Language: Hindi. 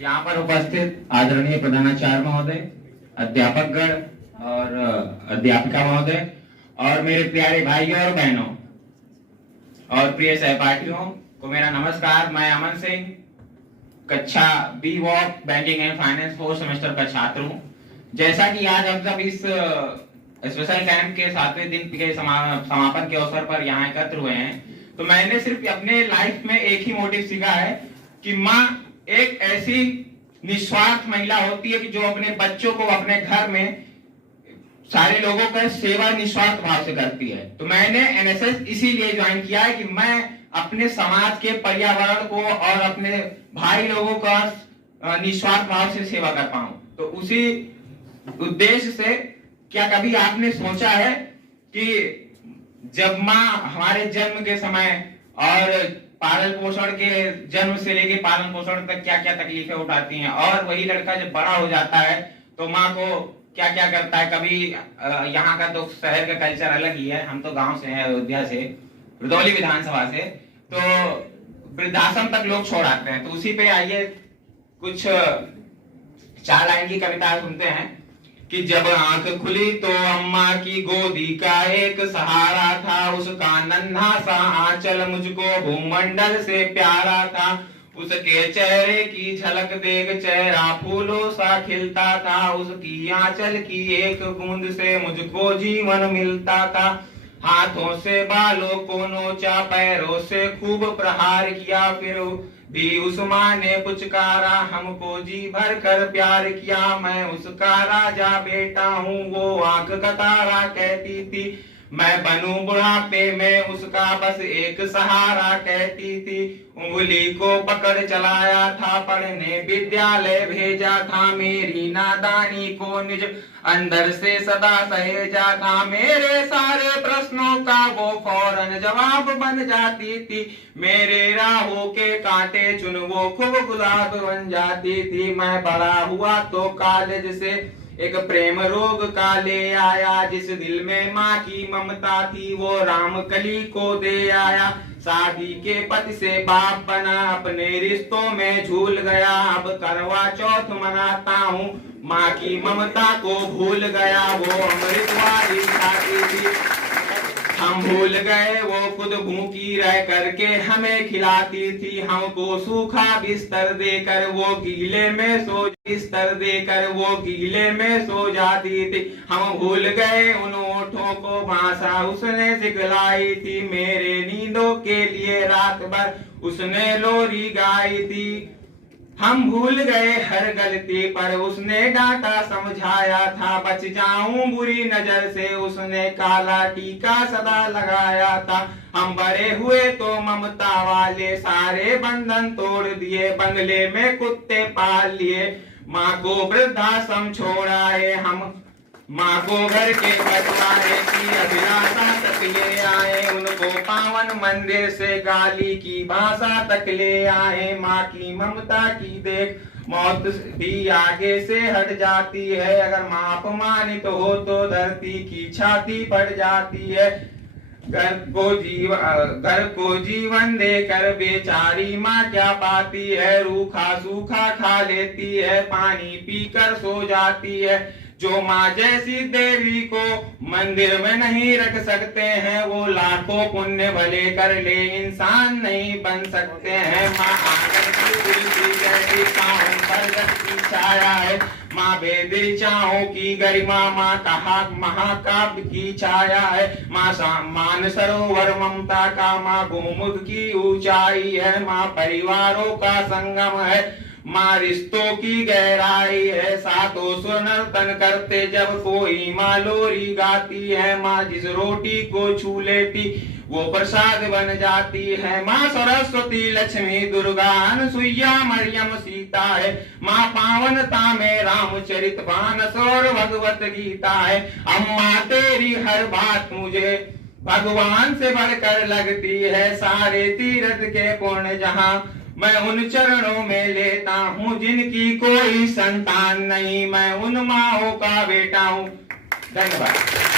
यहाँ पर उपस्थित आदरणीय प्रधानाचार्य महोदय, अध्यापकगण और अध्यापिका महोदय और मेरे प्यारे भाइयों और बहनों और प्रिय सहपाठियों को मेरा नमस्कार। मैं अमन सिंह कक्षा B voc banking and finance 4th semester का छात्र हूँ। जैसा कि आज हम सब इस स्पेशल कैंप के 7वें दिन के समापन के अवसर पर यहाँ एकत्र हुए हैं, तो मैंने सिर्फ अपने लाइफ में एक ही मोटिव सीखा है कि माँ एक ऐसी निस्वार्थ महिला होती है कि जो अपने बच्चों को अपने घर में सारे लोगों का सेवा निस्वार्थ भाव से करती है। तो मैंने एनएसएस इसीलिए ज्वाइन किया है कि मैं अपने समाज के पर्यावरण को और अपने भाई लोगों का निस्वार्थ भाव से सेवा कर पाऊं। तो उसी उद्देश्य से क्या कभी आपने सोचा है कि जब माँ हमारे जन्म के समय और पालन पोषण के जन्म से लेके पालन पोषण तक क्या क्या तकलीफें उठाती हैं, और वही लड़का जब बड़ा हो जाता है तो माँ को क्या क्या करता है। कभी यहाँ का तो शहर का कल्चर अलग ही है, हम तो गांव से हैं, अयोध्या से, रुदौली विधानसभा से, तो वृद्धाश्रम तक लोग छोड़ आते हैं। तो उसी पे आइए कुछ 4 लाइन की कविता सुनते हैं कि जब आंख खुली तो अम्मा की गोदी का एक सहारा था, उसका नन्हा सा आंचल मुझको भूमंडल से प्यारा था, उसके चेहरे की झलक देख चेहरा फूलों सा खिलता था, उसकी आंचल की एक बूंद से मुझको जीवन मिलता था, हाथों से बालों को नोचा, पैरों से खूब प्रहार किया, फिर भी उस माँ ने पुचकारा, हमको जी भर कर प्यार किया, मैं उसका राजा बेटा हूँ, वो आंख का तारा कहती थी, मैं बनूं बुढ़ापे में उसका बस एक सहारा कहती थी, उंगली को पकड़ चलाया था, पढ़ने विद्यालय भेजा था, मेरी नादानी को निज अंदर से सदा सहेजा था, मेरे सारे प्रश्नों का वो फौरन जवाब बन जाती थी, मेरे राहों के कांटे चुन वो खूब गुलाब बन जाती थी, मैं बड़ा हुआ तो कॉलेज से एक प्रेम रोग का ले आया, जिस दिल में माँ की ममता थी वो राम कली को दे आया, शादी के पति से बाप बना, अपने रिश्तों में झूल गया, अब करवा चौथ मनाता हूँ, माँ की ममता को भूल गया, वो अमृत वाली खाती थी, हम भूल गए वो खुद भूखी रह करके हमें खिलाती थी, हमको सूखा बिस्तर देकर वो गीले में सो बिस्तर देकर वो गीले में सो जाती थी, हम भूल गए उन ओठों को भाषा उसने सिखलाई थी, मेरे नींदों के लिए रात भर उसने लोरी गाई थी, हम भूल गए हर गलती पर उसने डांटा समझाया था, बच जाऊं बुरी नजर से उसने काला टीका सदा लगाया था, हम बड़े हुए तो ममता वाले सारे बंधन तोड़ दिए, बंगले में कुत्ते पाल लिए, माँ को वृद्धाश्रम छोड़ाए, हम माँ को घर के बंटवारे की अभिलाषा तक ले आए, उनको पावन मंदिर से गाली की भाषा तक ले आए, माँ की ममता की देख मौत भी आगे से हट जाती है, अगर माँ अपमानित हो तो धरती की छाती पड़ जाती है, घर को जीवन देकर बेचारी माँ क्या पाती है, रूखा सूखा खा लेती है, पानी पीकर सो जाती है, जो माँ जैसी देवी को मंदिर में नहीं रख सकते हैं वो लाखों पुण्य भले कर ले इंसान नहीं बन सकते हैं, माँ आंगन की तुलसी जैसी पाँव पर रखती छाया है, माँ बेदिचाओं की गरिमा, माँ कहा महाकाव्य की छाया है, माँ मान सरोवर ममता का, माँ गोमुख की ऊंचाई है, माँ परिवारों का संगम है, माँ रिश्तों की गहराई है, सातों सुर नर्तन करते जब कोई माँ लोरी गाती है, माँ जिस रोटी को छू लेती वो प्रसाद बन जाती है, माँ सरस्वती लक्ष्मी दुर्गा अनसुईया मरियम सीता है, माँ पावनता में रामचरित मानस और भगवत गीता है, अम्मा तेरी हर बात मुझे भगवान से बढ़कर लगती है, सारे तीर्थ के पुण्य जहाँ मैं उन चरणों में लेता हूँ, जिनकी कोई संतान नहीं, मैं उन माँओं का बेटा हूँ। धन्यवाद।